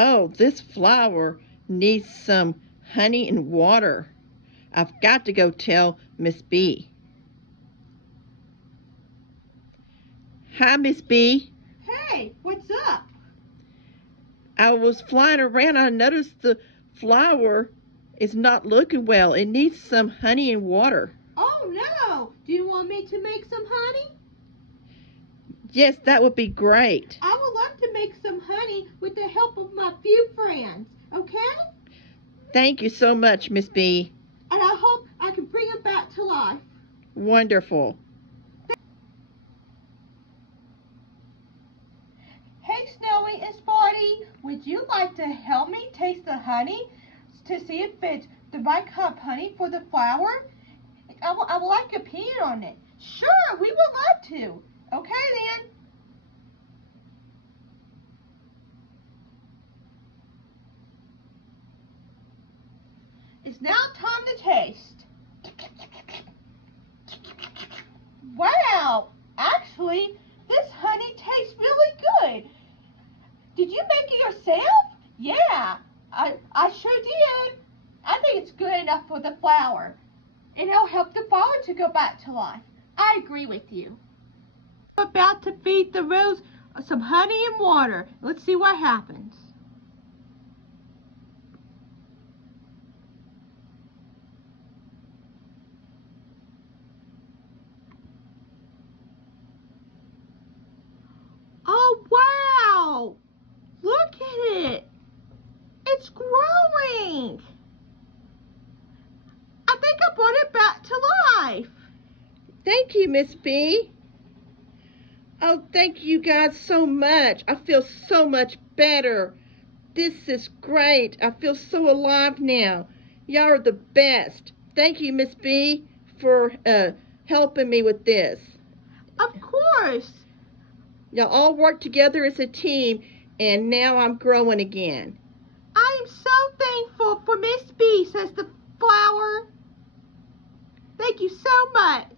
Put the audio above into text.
Oh, this flower needs some honey and water. I've got to go tell Miss Bee. Hi, Miss Bee. Hey, what's up? I was flying around. I noticed the flower is not looking well. It needs some honey and water. Oh no! Do you want me to make some honey? Yes, that would be great. I would love to make some honey with the help of my few friends, okay? Thank you so much, Miss Bee. And I hope I can bring it back to life. Wonderful. Hey, Snowy and Spotty, would you like to help me taste the honey to see if it's the right kind of honey for the flower? I would like your opinion on it. Sure, we would love to. Okay then. It's now time to taste. Wow, actually, this honey tastes really good. Did you make it yourself? Yeah, I sure did. I think it's good enough for the flower. And it'll help the flower to go back to life. I agree with you. I'm about to feed the rose some honey and water. Let's see what happens. Oh, wow! Look at it! It's growing! I think I brought it back to life. Thank you, Miss Bee. Oh, thank you guys so much. I feel so much better. This is great. I feel so alive now. Y'all are the best. Thank you, Miss Bee, for helping me with this. Of course. Y'all all work together as a team, and now I'm growing again. I am so thankful for Miss Bee, says the flower. Thank you so much.